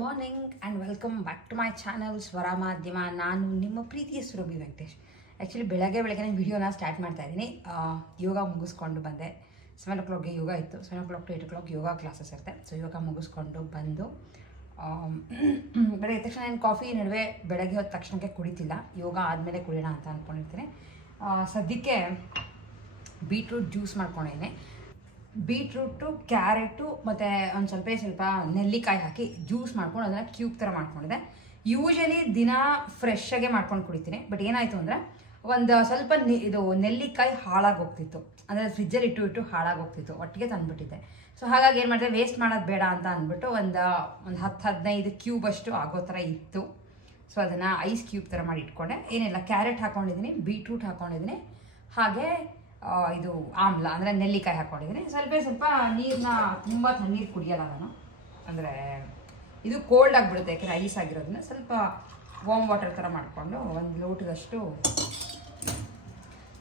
Morning and welcome back to my channel Swara Madhyama. ನಾನು ನಿಮ್ಮ ಪ್ರೀತಿಯ ಸುರಭಿ ವೆಂಕಟೇಶ್. ಆ್ಯಕ್ಚುಲಿ ಬೆಳಗ್ಗೆ ನಾನು ವಿಡಿಯೋನ ಸ್ಟಾರ್ಟ್ ಮಾಡ್ತಾ ಇದ್ದೀನಿ. ಯೋಗ ಮುಗಿಸ್ಕೊಂಡು ಬಂದೆ. 7 o'clockಗೆ ಯೋಗ ಇತ್ತು. 7 o'clock to 8 o'clock yoga classes ಇರುತ್ತೆ. ಸೊ ಯೋಗ ಮುಗಿಸ್ಕೊಂಡು ಬಂದು ಬೆಳಗ್ಗೆ ತಕ್ಷಣ ನಾನು ಕಾಫಿ ನಡುವೆ ಬೆಳಗ್ಗೆ ಹೊತ್ತು ತಕ್ಷಣಕ್ಕೆ ಕುಡಿತಿಲ್ಲ. ಯೋಗ ಆದಮೇಲೆ ಕುಡಿಯೋಣ ಅಂತ ಅಂದ್ಕೊಂಡಿರ್ತೀನಿ. ಸದ್ಯಕ್ಕೆ ಬೀಟ್ರೂಟ್ ಜ್ಯೂಸ್ ಮಾಡ್ಕೊಂಡಿದ್ದೀನಿ. ಬೀಟ್ರೂಟು, ಕ್ಯಾರೆಟು ಮತ್ತು ಒಂದು ಸ್ವಲ್ಪ ನೆಲ್ಲಿಕಾಯಿ ಹಾಕಿ ಜ್ಯೂಸ್ ಮಾಡ್ಕೊಂಡು ಅದನ್ನು ಕ್ಯೂಬ್ ಥರ ಮಾಡ್ಕೊಂಡಿದ್ದೆ. ಯೂಶಲಿ ದಿನ ಫ್ರೆಶ್ಶಾಗೆ ಮಾಡ್ಕೊಂಡು ಕುಡಿತೀನಿ. ಬಟ್ ಏನಾಯಿತು ಅಂದರೆ ಒಂದು ಸ್ವಲ್ಪ ಇದು ನೆಲ್ಲಿಕಾಯಿ ಹಾಳಾಗೋಗ್ತಿತ್ತು. ಅಂದರೆ ಫ್ರಿಜ್ಜಲ್ಲಿ ಇಟ್ಟು ಹಾಳಾಗೋಗ್ತಿತ್ತು. ಒಟ್ಟಿಗೆ ತಂದುಬಿಟ್ಟಿದ್ದೆ. ಸೊ ಹಾಗಾಗಿ ಏನು ಮಾಡಿದೆ, ವೇಸ್ಟ್ ಮಾಡೋದು ಬೇಡ ಅಂತ ಅಂದ್ಬಿಟ್ಟು ಒಂದು 10-15 ಕ್ಯೂಬ್ ಅಷ್ಟು ಆಗೋ ಥರ ಇತ್ತು. ಸೊ ಅದನ್ನು ಐಸ್ ಕ್ಯೂಬ್ ಥರ ಮಾಡಿ ಇಟ್ಕೊಂಡೆ. ಏನಿಲ್ಲ, ಕ್ಯಾರೆಟ್ ಹಾಕ್ಕೊಂಡಿದ್ದೀನಿ, ಬೀಟ್ರೂಟ್ ಹಾಕ್ಕೊಂಡಿದ್ದೀನಿ, ಹಾಗೆ ಇದು ಆಮ್ಲ ಅಂದರೆ ನೆಲ್ಲಿಕಾಯಿ ಹಾಕ್ಕೊಂಡಿದ್ದೀನಿ. ಸ್ವಲ್ಪ ನೀರನ್ನ ತುಂಬ ತಣ್ಣೀರು ಕುಡಿಯೋಲ್ಲ ನಾನು. ಅಂದರೆ ಇದು ಕೋಲ್ಡ್ ಆಗಿಬಿಡುತ್ತೆ, ಯಾಕೆಂದರೆ ಐಸ್ ಆಗಿರೋದನ್ನ ಸ್ವಲ್ಪ ವಾರ್ಮ್ ವಾಟರ್ ಥರ ಮಾಡಿಕೊಂಡು 1 ಲೋಟದಷ್ಟು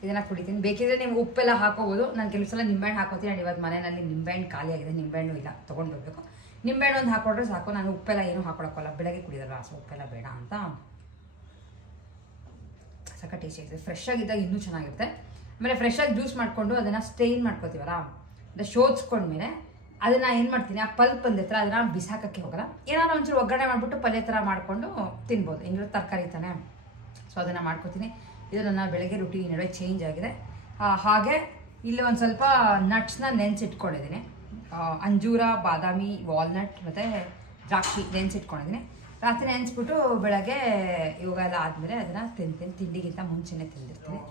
ಇದನ್ನು ಕುಡಿತೀನಿ. ಬೇಕಿದ್ರೆ ನೀವು ಉಪ್ಪೆಲ್ಲ ಹಾಕೋಬೋದು. ನಾನು ಕೆಲವು ಸಲ ನಿಂಬೆಹಣ್ಣು ಹಾಕೋತೀನಿ. ನಾನು ಇವತ್ತು ಮನೆಯಲ್ಲಿ ನಿಂಬೆಹಣ್ಣು ಖಾಲಿ ಆಗಿದೆ, ನಿಂಬೆಹಣ್ಣು ಇಲ್ಲ, ತೊಗೊಂಡು ಬರಬೇಕು. ನಿಂಬೆಹಣ್ಣು ಒಂದು ಹಾಕೊಂಡ್ರೆ ಸಾಕು. ನಾನು ಉಪ್ಪೆಲ್ಲ ಏನೂ ಹಾಕೊಳಕ್ಕಲ್ಲ, ಬೆಳಗ್ಗೆ ಕುಡಿಯೋದಲ್ಲ, ಸೊ ಉಪ್ಪೆಲ್ಲ ಬೇಡ ಅಂತ. ಸಕ್ಕ ಟೇಸ್ಟಿ ಆಗಿದೆ. ಫ್ರೆಶ್ ಆಗಿದ್ದಾಗ ಇನ್ನೂ ಚೆನ್ನಾಗಿರುತ್ತೆ. ಆಮೇಲೆ ಫ್ರೆಶ್ಶಾಗಿ ಜ್ಯೂಸ್ ಮಾಡಿಕೊಂಡು ಅದನ್ನು ಸ್ಟೇನ್ ಮಾಡ್ಕೋತೀವಲ್ಲ, ಅಂದರೆ ಶೋಧಿಸ್ಕೊಂಡ್ಮೇಲೆ ಅದನ್ನು ಏನು ಮಾಡ್ತೀನಿ, ಆ ಪಲ್ಪ್ ಬಂದಿರ್ತಾರ ಅದನ್ನು ಬಿಸಾಕಕ್ಕೆ ಹೋಗಲ್ಲ. ಏನಾದ್ರು ಒಂಚೂರು ಒಗ್ಗರಣೆ ಮಾಡಿಬಿಟ್ಟು ಪಲ್ಯ ಥರ ಮಾಡಿಕೊಂಡು ತಿನ್ಬೋದು. ಹೆಂಗಿರೋ ತರಕಾರಿ ತಾನೆ. ಸೊ ಅದನ್ನು ಮಾಡ್ಕೋತೀನಿ. ಇದು ನನ್ನ ಬೆಳಗ್ಗೆ ರೂಟೀನ್ ನಡುವೆ ಚೇಂಜ್ ಆಗಿದೆ. ಹಾಗೆ ಇಲ್ಲಿ ಒಂದು ಸ್ವಲ್ಪ ನಟ್ಸ್ನ ನೆನೆಸಿಟ್ಕೊಂಡಿದ್ದೀನಿ. ಅಂಜೂರ, ಬಾದಾಮಿ, ವಾಲ್ನಟ್ ಮತ್ತು ದ್ರಾಕ್ಷಿ ನೆನೆಸಿಟ್ಕೊಂಡಿದ್ದೀನಿ. ರಾತ್ರಿ ನೆನೆಸ್ಬಿಟ್ಟು ಬೆಳಗ್ಗೆ ಯೋಗ ಎಲ್ಲ ಆದಮೇಲೆ ಅದನ್ನು ತಿಂತೀನಿ. ತಿಂಡಿಗಿಂತ ಮುಂಚೆನೇ ತಿಂದಿರ್ತೀನಿ.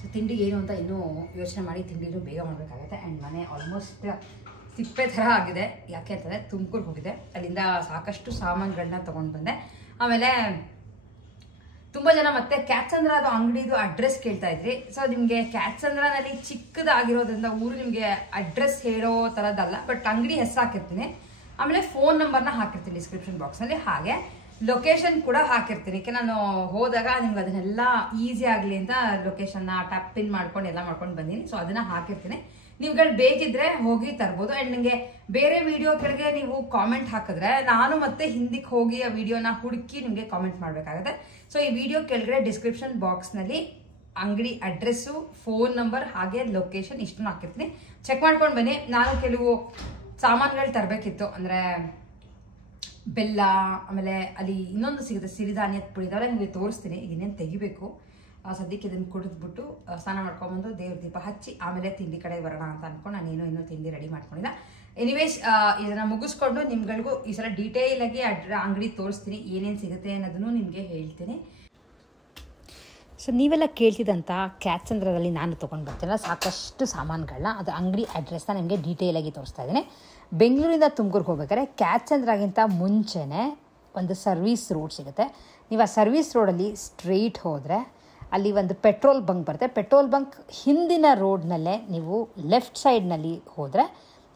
ಸೊ ತಿಂಡಿ ಏನು ಅಂತ ಇನ್ನೂ ಯೋಚನೆ ಮಾಡಿ ತಿಂಡಿನೂ ಬೇಗ ಮಾಡಬೇಕಾಗುತ್ತೆ. ಆ್ಯಂಡ್ ಮನೆ ಆಲ್ಮೋಸ್ಟ್ ತಿಪ್ಪೆ ಥರ ಆಗಿದೆ. ಯಾಕೆ ಅಂತಂದರೆ ತುಮಕೂರಿಗೆ ಹೋಗಿದೆ, ಅಲ್ಲಿಂದ ಸಾಕಷ್ಟು ಸಾಮಾನುಗಳನ್ನ ತೊಗೊಂಡು ಬಂದೆ. ಆಮೇಲೆ ತುಂಬ ಜನ ಮತ್ತೆ ಕ್ಯಾತ್ಸಂದ್ರದು ಅಂಗಡಿದು ಅಡ್ರೆಸ್ ಕೇಳ್ತಾ ಇದ್ರಿ. ಸೊ ನಿಮಗೆ ಕ್ಯಾತ್ಸಂದ್ರನಲ್ಲಿ ಚಿಕ್ಕದಾಗಿರೋದ್ರಿಂದ ಊರು ನಿಮಗೆ ಅಡ್ರೆಸ್ ಹೇಳೋ ಥರದ್ದಲ್ಲ, ಬಟ್ ಅಂಗಡಿ ಹೆಸರು ಹಾಕಿರ್ತೀನಿ. ಆಮೇಲೆ ಫೋನ್ ನಂಬರ್ನ ಹಾಕಿರ್ತೀನಿ ಡಿಸ್ಕ್ರಿಪ್ಷನ್ ಬಾಕ್ಸ್ನಲ್ಲಿ. ಹಾಗೆ ಲೊಕೇಶನ್ ಕೂಡ ಹಾಕಿರ್ತೀನಿ. ಯಾಕೆ ನಾನು ಹೋದಾಗ ನಿಮ್ಗೆ ಅದನ್ನೆಲ್ಲ ಈಸಿ ಆಗಲಿ ಅಂತ ಲೊಕೇಶನ್ನ ಟ್ಯಾಪ್ ಪಿನ್ ಮಾಡ್ಕೊಂಡು ಎಲ್ಲ ಮಾಡ್ಕೊಂಡು ಬಂದೀನಿ. ಸೊ ಅದನ್ನು ಹಾಕಿರ್ತೀನಿ. ನೀವುಗಳು ಬೇಕಿದ್ರೆ ಹೋಗಿ ತರ್ಬೋದು. ಆ್ಯಂಡ್ ನನಗೆ ಬೇರೆ ವಿಡಿಯೋ ಕೆಳಗೆ ನೀವು ಕಾಮೆಂಟ್ ಹಾಕಿದ್ರೆ ನಾನು ಮತ್ತೆ ಹಿಂದಕ್ಕೆ ಹೋಗಿ ಆ ವಿಡಿಯೋನ ಹುಡುಕಿ ನಿಮಗೆ ಕಾಮೆಂಟ್ ಮಾಡಬೇಕಾಗುತ್ತೆ. ಸೊ ಈ ವಿಡಿಯೋ ಕೆಳಗಡೆ ಡಿಸ್ಕ್ರಿಪ್ಷನ್ ಬಾಕ್ಸ್ನಲ್ಲಿ ಅಂಗಡಿ ಅಡ್ರೆಸ್ಸು, ಫೋನ್ ನಂಬರ್ ಹಾಗೆ ಲೊಕೇಶನ್ ಇಷ್ಟನ್ನು ಹಾಕಿರ್ತೀನಿ. ಚೆಕ್ ಮಾಡ್ಕೊಂಡು ಬನ್ನಿ. ನಾನು ಕೆಲವು ಸಾಮಾನುಗಳು ತರಬೇಕಿತ್ತು. ಅಂದರೆ ಬೆಲ್ಲ, ಆಮೇಲೆ ಅಲ್ಲಿ ಇನ್ನೊಂದು ಸಿಗುತ್ತೆ ಸಿರಿಧಾನ್ಯದ ಪುಡಿ, ಇದೆಲ್ಲ ನಿಮಗೆ ತೋರಿಸ್ತೀನಿ. ಇನ್ನೇನು ತೆಗಿಬೇಕು. ಸದ್ಯಕ್ಕೆ ಇದನ್ನು ಕುಡಿದ್ಬಿಟ್ಟು ಸ್ನಾನ ಮಾಡ್ಕೊಂಬಂದು ದೇವ್ರ ದೀಪ ಹಚ್ಚಿ ಆಮೇಲೆ ತಿಂಡಿ ಕಡೆ ಬರೋಣ ಅಂತ ಅಂದ್ಕೊಂಡು ನಾನೇನು ಇನ್ನೂ ತಿಂಡಿ ರೆಡಿ ಮಾಡ್ಕೊಂಡಿಲ್ಲ. ಎನಿವೇಸ್ ಇದನ್ನು ಮುಗಿಸ್ಕೊಂಡು ನಿಮ್ಗಳಿಗೂ ಈ ಸಲ ಡೀಟೇಲಾಗಿ ಅಂಗಡಿ ತೋರಿಸ್ತೀನಿ, ಏನೇನು ಸಿಗುತ್ತೆ ಅನ್ನೋದನ್ನು ನಿಮಗೆ ಹೇಳ್ತೀನಿ. ಸೊ ನೀವೆಲ್ಲ ಕೇಳ್ತಿದ್ದಂಥ ಕ್ಯಾತ್ಸಂದ್ರದಲ್ಲಿ ನಾನು ತೊಗೊಂಡು ಬರ್ತೀನಲ್ಲ ಸಾಕಷ್ಟು ಸಾಮಾನುಗಳನ್ನ, ಅದು ಅಂಗಡಿ ಅಡ್ರೆಸ್ನ ನಿಮಗೆ ಡೀಟೇಲಾಗಿ ತೋರಿಸ್ತಾ ಇದ್ದೀನಿ. ಬೆಂಗಳೂರಿಂದ ತುಮಕೂರಿಗೆ ಹೋಗ್ಬೇಕಾದ್ರೆ ಕ್ಯಾತ್ಸಂದ್ರಗಿಂತ ಮುಂಚೆನೇ ಒಂದು ಸರ್ವಿಸ್ ರೋಡ್ ಸಿಗುತ್ತೆ. ನೀವು ಆ ಸರ್ವಿಸ್ ರೋಡಲ್ಲಿ ಸ್ಟ್ರೈಟ್ ಹೋದರೆ ಅಲ್ಲಿ ಒಂದು ಪೆಟ್ರೋಲ್ ಬಂಕ್ ಬರುತ್ತೆ. ಪೆಟ್ರೋಲ್ ಬಂಕ್ ಹಿಂದಿನ ರೋಡ್ನಲ್ಲೇ ನೀವು ಲೆಫ್ಟ್ ಸೈಡ್ನಲ್ಲಿ ಹೋದರೆ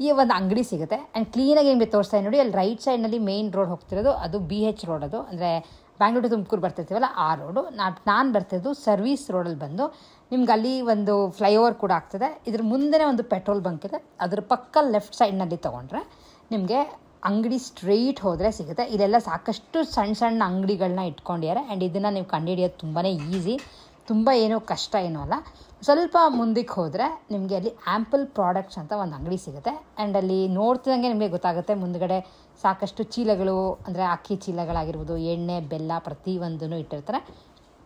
ಈ ಒಂದು ಅಂಗಡಿ ಸಿಗುತ್ತೆ. ಆ್ಯಂಡ್ ಕ್ಲೀನಾಗಿ ನಿಮಗೆ ತೋರಿಸ್ತಾ ನೋಡಿ, ಅಲ್ಲಿ ರೈಟ್ ಸೈಡ್ನಲ್ಲಿ ಮೇನ್ ರೋಡ್ ಹೋಗ್ತಿರೋದು ಅದು BH ರೋಡ್. ಅದು ಅಂದರೆ ಬ್ಯಾಂಗ್ಳೂರು ಟು ತುಮಕೂರು ಬರ್ತಿರ್ತೀವಲ್ಲ ಆ ರೋಡು. ನಾನು ಬರ್ತಿರೋದು ಸರ್ವಿಸ್ ರೋಡಲ್ಲಿ ಬಂದು ನಿಮ್ಗೆ ಅಲ್ಲಿ ಒಂದು ಫ್ಲೈಓವರ್ ಕೂಡ ಆಗ್ತದೆ. ಇದ್ರ ಮುಂದೆ ಒಂದು ಪೆಟ್ರೋಲ್ ಬಂಕ್ ಇದೆ. ಅದ್ರ ಪಕ್ಕ ಲೆಫ್ಟ್ ಸೈಡ್ನಲ್ಲಿ ತೊಗೊಂಡ್ರೆ ನಿಮಗೆ ಅಂಗಡಿ ಸ್ಟ್ರೈಟ್ ಹೋದರೆ ಸಿಗುತ್ತೆ. ಇಲ್ಲೆಲ್ಲ ಸಾಕಷ್ಟು ಸಣ್ಣ ಅಂಗಡಿಗಳನ್ನ ಇಟ್ಕೊಂಡಿದ್ದಾರೆ. ಆ್ಯಂಡ್ ಇದನ್ನು ನೀವು ಕಂಡುಹಿಡಿಯೋದು ತುಂಬಾ ಈಸಿ, ತುಂಬ ಏನೋ ಕಷ್ಟ ಏನೂ ಅಲ್ಲ. ಸ್ವಲ್ಪ ಮುಂದಕ್ಕೆ ಹೋದರೆ ನಿಮಗೆ ಅಲ್ಲಿ ಆ್ಯಂಪಲ್ ಪ್ರಾಡಕ್ಟ್ಸ್ ಅಂತ ಒಂದು ಅಂಗಡಿ ಸಿಗುತ್ತೆ. ಆ್ಯಂಡ್ ಅಲ್ಲಿ ನೋಡ್ತಿದ್ದಂಗೆ ನಿಮಗೆ ಗೊತ್ತಾಗುತ್ತೆ ಮುಂದ್ಗಡೆ ಸಾಕಷ್ಟು ಚೀಲಗಳು, ಅಂದರೆ ಅಕ್ಕಿ ಚೀಲಗಳಾಗಿರ್ಬೋದು, ಎಣ್ಣೆ, ಬೆಲ್ಲ ಪ್ರತಿಯೊಂದೂ ಇಟ್ಟಿರ್ತಾರೆ.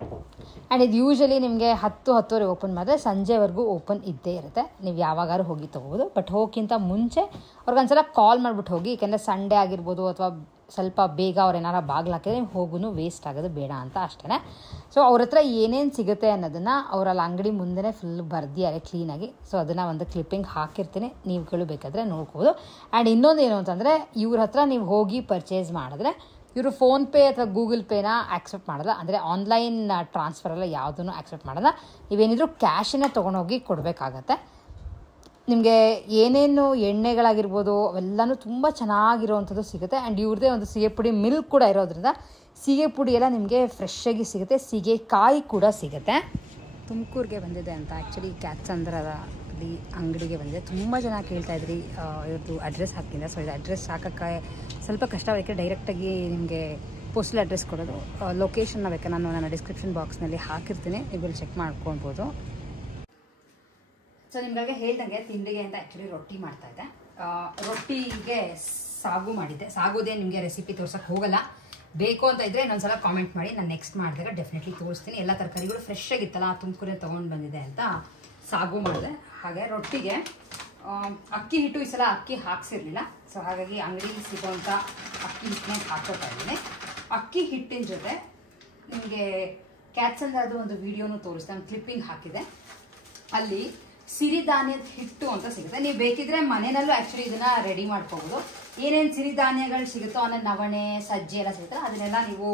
ಆ್ಯಂಡ್ ಇದು ಯೂಶಲಿ ನಿಮಗೆ 10-10:30 ಓಪನ್ ಮಾಡಿದ್ರೆ ಸಂಜೆವರೆಗೂ ಓಪನ್ ಇದ್ದೇ ಇರುತ್ತೆ. ನೀವು ಯಾವಾಗಾದ್ರೂ ಹೋಗಿ ತೊಗೋಬೋದು. ಬಟ್ ಹೋಗೋಕ್ಕಿಂತ ಮುಂಚೆ ಅವ್ರಿಗೊಂದ್ಸಲ ಕಾಲ್ ಮಾಡಿಬಿಟ್ಟು ಹೋಗಿ, ಯಾಕೆಂದರೆ ಸಂಡೇ ಆಗಿರ್ಬೋದು ಅಥವಾ ಸ್ವಲ್ಪ ಬೇಗ ಅವ್ರು ಏನಾರು ಬಾಗಿಲು ಹಾಕಿದ್ರೆ ನೀವು ಹೋಗೂ ವೇಸ್ಟ್ ಆಗೋದು ಬೇಡ ಅಂತ ಅಷ್ಟೇ. ಸೊ ಅವ್ರ ಹತ್ರ ಏನೇನು ಸಿಗುತ್ತೆ ಅನ್ನೋದನ್ನು ಅವರಲ್ಲಿ ಅಂಗಡಿ ಮುಂದೆ ಫುಲ್ ಬರ್ದಿದ್ದಾರೆ ಕ್ಲೀನಾಗಿ. ಸೊ ಅದನ್ನು ಒಂದು ಕ್ಲಿಪ್ಪಿಂಗ್ ಹಾಕಿರ್ತೀನಿ, ನೀವುಗಳು ಬೇಕಾದರೆ ನೋಡ್ಬೋದು. ಆ್ಯಂಡ್ ಇನ್ನೊಂದು ಏನು ಅಂತಂದರೆ ಇವ್ರ ಹತ್ರ ನೀವು ಹೋಗಿ ಪರ್ಚೇಸ್ ಮಾಡಿದ್ರೆ ಇವರು ಫೋನ್ಪೇ ಅಥವಾ ಗೂಗಲ್ ಪೇನ ಆಕ್ಸೆಪ್ಟ್ ಮಾಡೋಲ್ಲ. ಅಂದರೆ ಆನ್ಲೈನ್ ಟ್ರಾನ್ಸ್ಫರೆಲ್ಲ ಯಾವುದನ್ನು ಆಕ್ಸೆಪ್ಟ್ ಮಾಡೋಲ್ಲ. ನೀವೇನಿದ್ರು ಕ್ಯಾಶನ್ನೇ ತೊಗೊಂಡೋಗಿ ಕೊಡಬೇಕಾಗತ್ತೆ. ನಿಮಗೆ ಏನೇನು ಎಣ್ಣೆಗಳಾಗಿರ್ಬೋದು ಅವೆಲ್ಲನೂ ತುಂಬ ಚೆನ್ನಾಗಿರೋವಂಥದ್ದು ಸಿಗುತ್ತೆ. ಆ್ಯಂಡ್ ಇವ್ರದ್ದೇ ಒಂದು ಸೀಗೆ ಪುಡಿ ಮಿಲ್ಕ್ ಕೂಡ ಇರೋದ್ರಿಂದ ಸೀಗೆ ಪುಡಿ ಎಲ್ಲ ನಿಮಗೆ ಫ್ರೆಶ್ಶಾಗಿ ಸಿಗುತ್ತೆ. ಸೀಗೆಕಾಯಿ ಕೂಡ ಸಿಗುತ್ತೆ. ತುಮಕೂರಿಗೆ ಬಂದಿದೆ ಅಂತ ಆ್ಯಕ್ಚುಲಿ ಕ್ಯಾತ್ಸಂದ್ರದ ತುಮಕೂರಿನಲ್ಲಿ ಅಂಗಡಿಗೆ ಬಂದಿದೆ. ತುಂಬ ಜನ ಕೇಳ್ತಾ ಇದ್ರಿ ಇವ್ರದ್ದು ಅಡ್ರೆಸ್ ಹಾಕಿದೆ. ಸೊ ಇದು ಅಡ್ರೆಸ್ ಹಾಕೋಕ್ಕೆ ಸ್ವಲ್ಪ ಕಷ್ಟ ಆಗೋಕ್ಕೆ ಡೈರೆಕ್ಟಾಗಿ ನಿಮಗೆ ಪೋಸ್ಟಲ್ ಅಡ್ರೆಸ್ ಕೊಡೋದು. ಲೊಕೇಶನ್ನ ಬೇಕಾ ನಾನು ನನ್ನ ಡಿಸ್ಕ್ರಿಪ್ಷನ್ ಬಾಕ್ಸ್ನಲ್ಲಿ ಹಾಕಿರ್ತೀನಿ, ನೀವು ಚೆಕ್ ಮಾಡ್ಕೊಳ್ಬೋದು. ಸೊ ನಿಮಗೆ ಹೇಳ್ದಂಗೆ ತಿಂಡಿಗೆ ಅಂತ ಆ್ಯಕ್ಚುಲಿ ರೊಟ್ಟಿ ಮಾಡ್ತಾಯಿದ್ದೆ. ರೊಟ್ಟಿಗೆ ಸಾಗು ಮಾಡಿದ್ದೆ. ಸಾಗುದೇ ನಿಮಗೆ ರೆಸಿಪಿ ತೋರ್ಸೋಕ್ಕೆ ಹೋಗಲ್ಲ. ಬೇಕು ಅಂತ ಇದ್ದರೆ ಇನ್ನೊಂದ್ಸಲ ಕಾಮೆಂಟ್ ಮಾಡಿ, ನಾನು ನೆಕ್ಸ್ಟ್ ಮಾಡಿದಾಗ ಡೆಫಿನೆಟ್ಲಿ ತೋರಿಸ್ತೀನಿ. ಎಲ್ಲ ತರಕಾರಿಗಳು ಫ್ರೆಶ್ ಆಗಿತ್ತಲ್ಲ, ತುಮಕೂರಲ್ಲಿ ತೊಗೊಂಡು ಬಂದಿದೆ ಅಂತ ಸಾಗು ಮಾಡಿದೆ. ಹಾಗೆ ರೊಟ್ಟಿಗೆ ಅಕ್ಕಿ ಹಿಟ್ಟು ಈ ಸಲ ಅಕ್ಕಿ ಹಾಕ್ಸಿರ್ಲಿಲ್ಲ. ಸೊ ಹಾಗಾಗಿ ಅಂಗಡಿಯಲ್ಲಿ ಸಿಗೋಂಥ ಅಕ್ಕಿ ಹಿಟ್ಟನ್ನ ಹಾಕೋತಾ ಇದ್ದೀನಿ. ಅಕ್ಕಿ ಹಿಟ್ಟಿನ ಜೊತೆ ನಿಮಗೆ ಕ್ಯಾಟ್ಸಲ್ಲಿ ಅದು ಒಂದು ವಿಡಿಯೋನು ತೋರಿಸ್ದೆ, ಒಂದು ಕ್ಲಿಪ್ಪಿಂಗ್ ಹಾಕಿದೆ. ಅಲ್ಲಿ ಸಿರಿಧಾನ್ಯದ ಹಿಟ್ಟು ಅಂತ ಸಿಗುತ್ತೆ. ನೀವು ಬೇಕಿದ್ರೆ ಮನೆಯಲ್ಲೂ ಆ್ಯಕ್ಚುಲಿ ಇದನ್ನು ರೆಡಿ ಮಾಡ್ಕೋಬೋದು. ಏನೇನು ಸಿರಿಧಾನ್ಯಗಳು ಸಿಗುತ್ತೋ ಅನ್ನೋ ನವಣೆ, ಸಜ್ಜೆ ಎಲ್ಲ ಸಿಗುತ್ತಲ್ಲ, ಅದನ್ನೆಲ್ಲ ನೀವು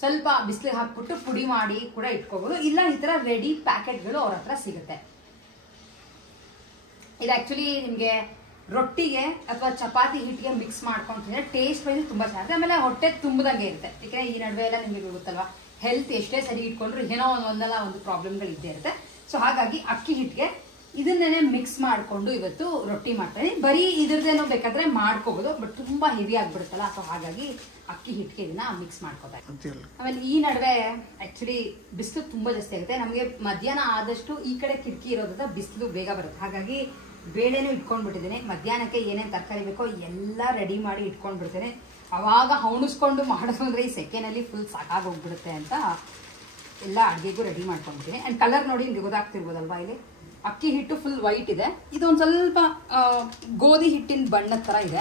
ಸ್ವಲ್ಪ ಬಿಸಿಲಿಗೆ ಹಾಕ್ಬಿಟ್ಟು ಪುಡಿ ಮಾಡಿ ಕೂಡ ಇಟ್ಕೋಬೋದು. ಇಲ್ಲ ಈ ಥರ ರೆಡಿ ಪ್ಯಾಕೆಟ್ಗಳು ಅವ್ರ ಹತ್ರ ಸಿಗುತ್ತೆ. ಇದು ಆ್ಯಕ್ಚುಲಿ ನಿಮಗೆ ರೊಟ್ಟಿಗೆ ಅಥವಾ ಚಪಾತಿ ಹಿಟ್ಟಿಗೆ ಮಿಕ್ಸ್ ಮಾಡ್ಕೊಂತಿದ್ರೆ ಟೇಸ್ಟ್ ವೈಸ್ ತುಂಬ ಚೆನ್ನಾಗಿದೆ. ಆಮೇಲೆ ಹೊಟ್ಟೆ ತುಂಬದಂಗೆ ಇರುತ್ತೆ. ಯಾಕೆಂದರೆ ಈ ನಡುವೆ ಎಲ್ಲ ನಿಮಗೆ ಗೊತ್ತಲ್ವ, ಹೆಲ್ತ್ ಎಷ್ಟೇ ಸರಿ ಇಟ್ಕೊಂಡ್ರು ಏನೋ ಒಂದಲ್ಲ ಒಂದು ಪ್ರಾಬ್ಲಮ್ಗಳು ಇದ್ದೇ ಇರುತ್ತೆ. ಸೊ ಹಾಗಾಗಿ ಅಕ್ಕಿ ಹಿಟ್ಟಿಗೆ ಇದನ್ನೇ ಮಿಕ್ಸ್ ಮಾಡಿಕೊಂಡು ಇವತ್ತು ರೊಟ್ಟಿ ಮಾಡ್ತೀನಿ. ಬರೀ ಇದ್ರದ್ದೇನೋ ಬೇಕಾದ್ರೆ ಮಾಡ್ಕೋಬೋದು, ಬಟ್ ತುಂಬ ಹೆವಿ ಆಗಿಬಿಡುತ್ತಲ್ಲ. ಸೊ ಹಾಗಾಗಿ ಅಕ್ಕಿ ಹಿಟ್ಟಿಗೆ ಇದನ್ನ ಮಿಕ್ಸ್ ಮಾಡ್ಕೋತಾ ಇದ್ದೀನಿ. ಆಮೇಲೆ ಈ ನಡುವೆ ಆ್ಯಕ್ಚುಲಿ ಬಿಸಿಲು ತುಂಬ ಜಾಸ್ತಿ ಆಗುತ್ತೆ. ನಮಗೆ ಮಧ್ಯಾಹ್ನ ಆದಷ್ಟು ಈ ಕಡೆ ಕಿಟಕಿ ಇರೋದ್ರಿಂದ ಬಿಸಿಲು ಬೇಗ ಬರುತ್ತೆ. ಹಾಗಾಗಿ ಬೇಳೆನೂ ಇಟ್ಕೊಂಡ್ಬಿಟ್ಟಿದ್ದೀನಿ. ಮಧ್ಯಾಹ್ನಕ್ಕೆ ಏನೇನು ತರಕಾರಿ ಬೇಕೋ ಎಲ್ಲ ರೆಡಿ ಮಾಡಿ ಇಟ್ಕೊಂಡ್ಬಿಡ್ತೇನೆ. ಅವಾಗ ಹೌಣಿಸ್ಕೊಂಡು ಮಾಡೋದು ಅಂದರೆ ಈ ಸೆಕೆನಲ್ಲಿ ಫುಲ್ ಸಾಕಾಗೋಗ್ಬಿಡುತ್ತೆ ಅಂತ ಎಲ್ಲ ಅಡುಗೆಗೂ ರೆಡಿ ಮಾಡ್ಕೊಂಡ್ಬಿಡ್ತೀನಿ. ಆ್ಯಂಡ್ ಕಲರ್ ನೋಡಿ ನಿಮಗೆ ಗೊತ್ತಾಗ್ತಿರ್ಬೋದಲ್ವಾ, ಇಲ್ಲಿ ಅಕ್ಕಿ ಹಿಟ್ಟು ಫುಲ್ ವೈಟ್ ಇದೆ. ಇದೊಂದು ಸ್ವಲ್ಪ ಗೋಧಿ ಹಿಟ್ಟಿನ ಬಣ್ಣದ ಥರ ಇದೆ.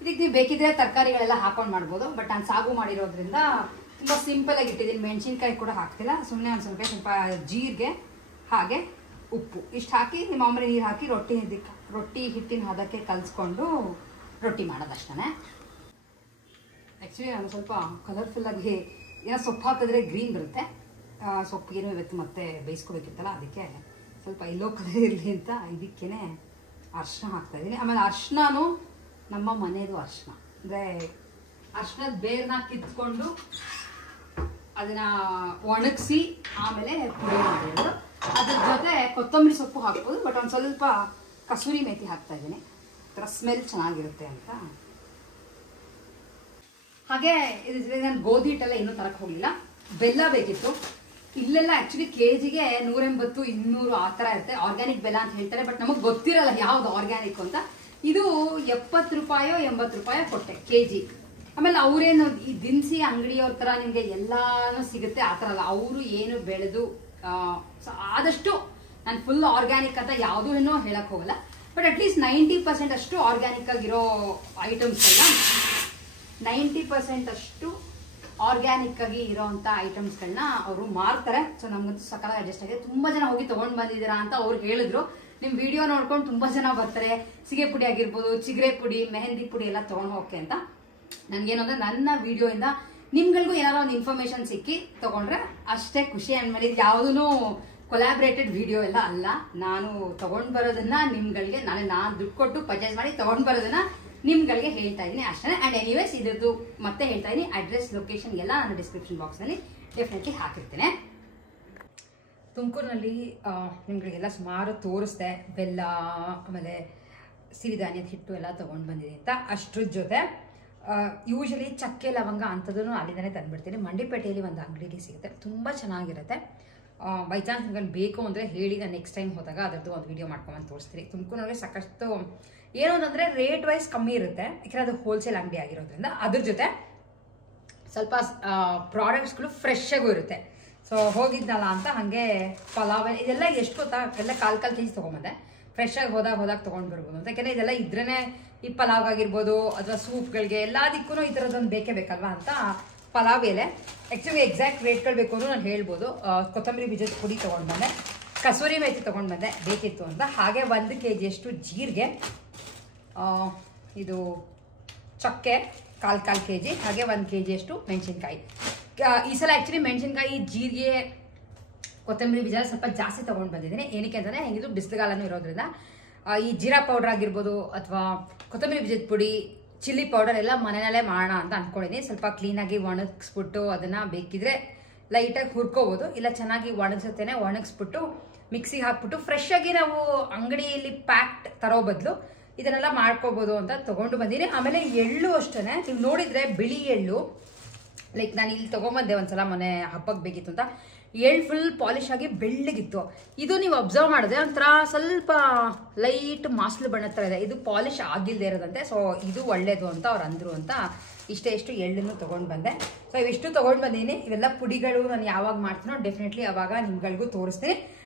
ಇದಕ್ಕೆ ನೀವು ಬೇಕಿದ್ರೆ ತರಕಾರಿಗಳೆಲ್ಲ ಹಾಕೊಂಡು ಮಾಡ್ಬೋದು. ಬಟ್ ನಾನು ಸಾಗು ಮಾಡಿರೋದ್ರಿಂದ ತುಂಬ ಸಿಂಪಲ್ ಆಗಿ ಇಟ್ಟಿದ್ದೀನಿ. ಮೆಣಸಿನ್ಕಾಯಿ ಕೂಡ ಹಾಕ್ತಿಲ್ಲ. ಸುಮ್ಮನೆ ಒಂದು ಸ್ವಲ್ಪ ಜೀರಿಗೆ ಹಾಗೆ ಉಪ್ಪು ಇಷ್ಟು ಹಾಕಿ ಮಾಮೂಲಿ ನೀರು ಹಾಕಿ ರೊಟ್ಟಿ ಹಿಟ್ಟಿನ ಹದಕ್ಕೆ ಕಲಿಸ್ಕೊಂಡು ರೊಟ್ಟಿ ಮಾಡೋದಷ್ಟೇ. ಆ್ಯಕ್ಚುಲಿ ನಾನು ಸ್ವಲ್ಪ ಕಲರ್ಫುಲ್ಲಾಗಿ ಏನೋ ಸೊಪ್ಪು ಹಾಕಿದ್ರೆ ಗ್ರೀನ್ ಬರುತ್ತೆ. ಸೊಪ್ಪಿಗೇನು ಇವತ್ತು ಮತ್ತೆ ಬೇಯಿಸ್ಕೋಬೇಕಿತ್ತಲ್ಲ, ಅದಕ್ಕೆ ಸ್ವಲ್ಪ ಎಲ್ಲೋ ಕಲರ್ ಇರಲಿ ಅಂತ ಇದಕ್ಕೇನೆ ಅರ್ಶಿನ ಹಾಕ್ತಾಯಿದ್ದೀನಿ. ಆಮೇಲೆ ಅರ್ಶಿನೂ ನಮ್ಮ ಮನೆಯದು ಅರ್ಶಿನ ಅಂದರೆ ಅರ್ಶಿನದ ಬೇರನ್ನ ಕಿತ್ಕೊಂಡು ಅದನ್ನು ಒಣಗಿಸಿ ಆಮೇಲೆ ಪುಡಿ ಮಾಡಿರೋದು. ಅದ್ರ ಜೊತೆ ಕೊತ್ತಂಬರಿ ಸೊಪ್ಪು ಹಾಕ್ಬೋದು, ಬಟ್ ಒಂದು ಸ್ವಲ್ಪ ಕಸೂರಿ ಮೇಥಿ ಹಾಕ್ತಾಯಿದ್ದೀನಿ, ಥರ ಸ್ಮೆಲ್ ಚೆನ್ನಾಗಿರುತ್ತೆ ಅಂತ. ಹಾಗೆ ಇದು ನಾನು ಗೋಧಿ ಹಿಟ್ಟೆಲ್ಲ ಇನ್ನೂ ತರಕ್ಕೆ ಹೋಗಲಿಲ್ಲ. ಬೆಲ್ಲ ಬೇಕಿತ್ತು. ಇಲ್ಲೆಲ್ಲ ಆ್ಯಕ್ಚುಲಿ ಕೆಜಿಗೆ 180, 200 ಆ ಥರ ಇರುತ್ತೆ. ಆರ್ಗ್ಯಾನಿಕ್ ಬೆಲ್ಲ ಅಂತ ಹೇಳ್ತಾರೆ, ಬಟ್ ನಮಗೆ ಗೊತ್ತಿರಲ್ಲ ಯಾವುದು ಆರ್ಗ್ಯಾನಿಕ್ ಅಂತ. ಇದು 70 ರೂಪಾಯೋ 80 ರೂಪಾಯೋ ಕೊಟ್ಟೆ ಕೆಜಿ. ಆಮೇಲೆ ಅವರೇನು ಈ ದಿನಸಿ ಅಂಗಡಿಯವ್ರ ಥರ ನಿಮಗೆ ಎಲ್ಲಾನು ಸಿಗುತ್ತೆ ಆ ಥರ ಅಲ್ಲ. ಅವರು ಏನು ಬೆಳೆದು ಆದಷ್ಟು ನಾನು ಫುಲ್ ಆರ್ಗ್ಯಾನಿಕ್ ಅಂತ ಯಾವುದೂ ಏನೋ ಹೇಳಕ್ಕೆ ಹೋಗಲ್ಲ, ಬಟ್ ಅಟ್ಲೀಸ್ಟ್ 90% ಅಷ್ಟು ಆರ್ಗ್ಯಾನಿಕ್ ಆಗಿರೋ ಐಟಮ್ಸ್ಗಳನ್ನ 90% ಅಷ್ಟು ಆರ್ಗ್ಯಾನಿಕ್ ಆಗಿ ಇರೋವಂಥ ಐಟಮ್ಸ್ಗಳನ್ನ ಅವರು ಮಾರ್ತಾರೆ. ಸೊ ನಮ್ಗಂತೂ ಸಕಾಲ ಅಡ್ಜಸ್ಟ್ ಆಗಿದೆ. ತುಂಬ ಜನ ಹೋಗಿ ತೊಗೊಂಡು ಬಂದಿದ್ದೀರಾ ಅಂತ ಅವ್ರು ಹೇಳಿದ್ರು. ನಿಮ್ಮ ವಿಡಿಯೋ ನೋಡ್ಕೊಂಡು ತುಂಬ ಜನ ಬರ್ತಾರೆ. ಸಿಗೆ ಪುಡಿ ಆಗಿರ್ಬೋದು, ಚಿಗರೆ ಪುಡಿ, ಮೆಹಂದಿ ಪುಡಿ ಎಲ್ಲ ತೊಗೊಂಡು ಹೋಗಕ್ಕೆ ಅಂತ. ನನಗೇನು ಅಂದರೆ ನನ್ನ ವಿಡಿಯೋಯಿಂದ ನಿಮ್ಗಳಿಗೂ ಏನಾರೋ ಒಂದು ಇನ್ಫಾರ್ಮೇಶನ್ ಸಿಕ್ಕಿ ತೊಗೊಂಡ್ರೆ ಅಷ್ಟೇ ಖುಷಿ. ಅಂದಮೇಲೆ ಇದು ಯಾವುದೂ ಕೊಲಾಬ್ರೇಟೆಡ್ ವಿಡಿಯೋ ಎಲ್ಲ ಅಲ್ಲ. ನಾನು ತೊಗೊಂಡು ಬರೋದನ್ನ ನಿಮ್ಗಳಿಗೆ ನಾನು ದುಡ್ಡು ಕೊಟ್ಟು ಪರ್ಚೇಸ್ ಮಾಡಿ ತೊಗೊಂಡು ಬರೋದನ್ನ ನಿಮ್ಗಳಿಗೆ ಹೇಳ್ತಾ ಇದ್ದೀನಿ ಅಷ್ಟೇ. ಆ್ಯಂಡ್ ಎನಿವೇಸ್ ಇದ್ರದ್ದು ಮತ್ತೆ ಹೇಳ್ತಾ ಇದ್ದೀನಿ, ಅಡ್ರೆಸ್ ಲೊಕೇಶನ್ ಎಲ್ಲ ನಾನು ಡಿಸ್ಕ್ರಿಪ್ಷನ್ ಬಾಕ್ಸ್ನಲ್ಲಿ ಡೆಫಿನೆಟ್ಲಿ ಹಾಕಿರ್ತೇನೆ. ತುಮಕೂರಿನಲ್ಲಿ ನಿಮ್ಗಳಿಗೆಲ್ಲ ಸುಮಾರು ತೋರಿಸ್ದೆ, ಬೆಲ್ಲ ಆಮೇಲೆ ಸಿರಿಧಾನ್ಯದ ಹಿಟ್ಟು ಎಲ್ಲ ತೊಗೊಂಡು ಬಂದಿದೆ ಅಂತ. ಅಷ್ಟ್ರ ಜೊತೆ ಯೂಶಲಿ ಚಕ್ಕೆ ಲವಂಗ ಅಂಥದ್ದನ್ನು ಅಲ್ಲಿಂದನೇ ತಂದುಬಿಡ್ತೀನಿ. ಮಂಡಿಪೇಟೆಯಲ್ಲಿ ಒಂದು ಅಂಗಡಿಗೆ ಸಿಗುತ್ತೆ, ತುಂಬ ಚೆನ್ನಾಗಿರುತ್ತೆ. ಬೈ ಚಾನ್ಸ್ ನಿಮ್ಗೆ ಬೇಕು ಅಂದರೆ ಹೇಳಿ, ನಾನು ನೆಕ್ಸ್ಟ್ ಟೈಮ್ ಹೋದಾಗ ಅದರದ್ದು ಒಂದು ವೀಡಿಯೋ ಮಾಡ್ಕೊಂಬಂದು ತೋರಿಸ್ತೀನಿ. ತುಮಕೂರಿನಲ್ಲಿ ಸಾಕಷ್ಟು ಏನು ಅಂತಂದರೆ ರೇಟ್ ವೈಸ್ ಕಮ್ಮಿ ಇರುತ್ತೆ, ಯಾಕೆಂದರೆ ಅದು ಹೋಲ್ಸೇಲ್ ಅಂಗಡಿ ಆಗಿರೋದ್ರಿಂದ. ಅದ್ರ ಜೊತೆ ಸ್ವಲ್ಪ ಪ್ರಾಡಕ್ಟ್ಸ್ಗಳು ಫ್ರೆಶ್ ಆಗೂ ಇರುತ್ತೆ. ಸೊ ಹೋಗಿದ್ನಲ್ಲ ಅಂತ ಹಾಗೆ ಪಲಾವ್ ಇದೆಲ್ಲ ಎಷ್ಟು ಗೊತ್ತಾ, ಎಲ್ಲ ಕಾಲು ಕೆಜಿ ತೊಗೊಂಬಂದೆ. ಫ್ರೆಶ್ ಆಗಿ ಹೋದಾಗ ತೊಗೊಂಡು ಬರ್ಬೋದು ಅಂತ. ಯಾಕೆಂದರೆ ಇದೆಲ್ಲ ಇದ್ರೇ ಈ ಪಲಾವ್ ಆಗಿರ್ಬೋದು ಅಥವಾ ಸೂಪ್ಗಳಿಗೆ ಎಲ್ಲದಕ್ಕೂ ಈ ಥರದ್ದೊಂದು ಬೇಕೇ ಬೇಕಲ್ವಾ ಅಂತ ಪಲಾವ್ ಎಲೆ. ಆ್ಯಕ್ಚುಲಿ ಎಕ್ಸಾಕ್ಟ್ ರೇಟ್ಗಳು ಬೇಕು ಅನ್ನೋ ನಾನು ಹೇಳ್ಬೋದು. ಕೊತ್ತಂಬರಿ ಬೀಜದ ಪುಡಿ ತೊಗೊಂಡು ಬಂದೆ, ಕಸೂರಿ ಮೇಥಿ ತೊಗೊಂಡು ಬಂದೆ ಬೇಕಿತ್ತು ಅಂತ. ಹಾಗೆ 1 kg ಜೀರಿಗೆ, ಇದು ಚಕ್ಕೆ ಕಾಲು kg, ಹಾಗೆ 1 kg ಮೆಣಸಿನ್ಕಾಯಿ. ಈ ಸಲ ಆ್ಯಕ್ಚುಲಿ ಮೆಣಸಿನ್ಕಾಯಿ, ಜೀರಿಗೆ, ಕೊತ್ತಂಬರಿ ಬೀಜ ಸ್ವಲ್ಪ ಜಾಸ್ತಿ ತೊಗೊಂಡು ಬಂದಿದ್ದೀನಿ. ಏನಕ್ಕೆ ಅಂತಂದರೆ ಹೆಂಗಿದ್ರು ಬಿಸಿಲುಗಾಲನೂ ಇರೋದ್ರಿಂದ ಈ ಜೀರಾ ಪೌಡರ್ ಆಗಿರ್ಬೋದು ಅಥವಾ ಕೊತ್ತಂಬರಿ ಬೀಜದ ಪುಡಿ, ಚಿಲ್ಲಿ ಪೌಡರ್ ಎಲ್ಲ ಮನೆಯಲ್ಲೇ ಮಾಡೋಣ ಅಂತ ಅಂದ್ಕೊಂಡಿದ್ದೀನಿ. ಸ್ವಲ್ಪ ಕ್ಲೀನಾಗಿ ಒಣಗಿಸ್ಬಿಟ್ಟು ಅದನ್ನು ಬೇಕಿದ್ರೆ ಲೈಟಾಗಿ ಹುರ್ಕೋಬೋದು, ಇಲ್ಲ ಚೆನ್ನಾಗಿ ಒಣಗಿಸುತ್ತೇನೆ ಒಣಗಿಸ್ಬಿಟ್ಟು ಮಿಕ್ಸಿಗೆ ಹಾಕ್ಬಿಟ್ಟು ಫ್ರೆಶ್ ಆಗಿ ನಾವು ಅಂಗಡಿಯಲ್ಲಿ ಪ್ಯಾಕ್ಡ್ ತರೋ ಬದಲು ಇದನ್ನೆಲ್ಲ ಮಾಡ್ಕೋಬೋದು ಅಂತ ತಗೊಂಡು ಬಂದೀನಿ. ಆಮೇಲೆ ಎಳ್ಳು ಅಷ್ಟೇ, ನೀವು ನೋಡಿದ್ರೆ ಬಿಳಿ ಎಳ್ಳು, ಲೈಕ್ ನಾನು ಇಲ್ಲಿ ತೊಗೊಂಬಂದೆ ಒಂದ್ಸಲ ಮೊನ್ನೆ ಹಬ್ಬಕ್ಕೆ ಬೇಕಿತ್ತು ಅಂತ. ಎಳ್ಳು ಫುಲ್ ಪಾಲಿಶ್ ಆಗಿ ಬೆಳ್ಳಗಿತ್ತು. ಇದು ನೀವು ಅಬ್ಸರ್ವ್ ಮಾಡಿದ್ರೆ ಒಂಥರ ಸ್ವಲ್ಪ ಲೈಟ್ ಮಾಸ್ಲು ಬಣ್ಣ ಥರ ಇದೆ. ಇದು ಪಾಲಿಶ್ ಆಗಿಲ್ಲದೆ ಇರೋದಂತೆ. ಸೊ ಇದು ಒಳ್ಳೇದು ಅಂತ ಅವ್ರು ಅಂದರು ಅಂತ ಇಷ್ಟು ಎಳ್ಳನ್ನು ತೊಗೊಂಡು ಬಂದೆ. ಸೊ ಇವಿಷ್ಟು ತೊಗೊಂಡು ಬಂದೀನಿ. ಇವೆಲ್ಲ ಪುಡಿಗಳು ನಾನು ಯಾವಾಗ ಮಾಡ್ತೀನೋ ಡೆಫಿನೆಟ್ಲಿ ಅವಾಗ ನಿಮ್ಗಳಿಗೂ ತೋರಿಸ್ತೀನಿ.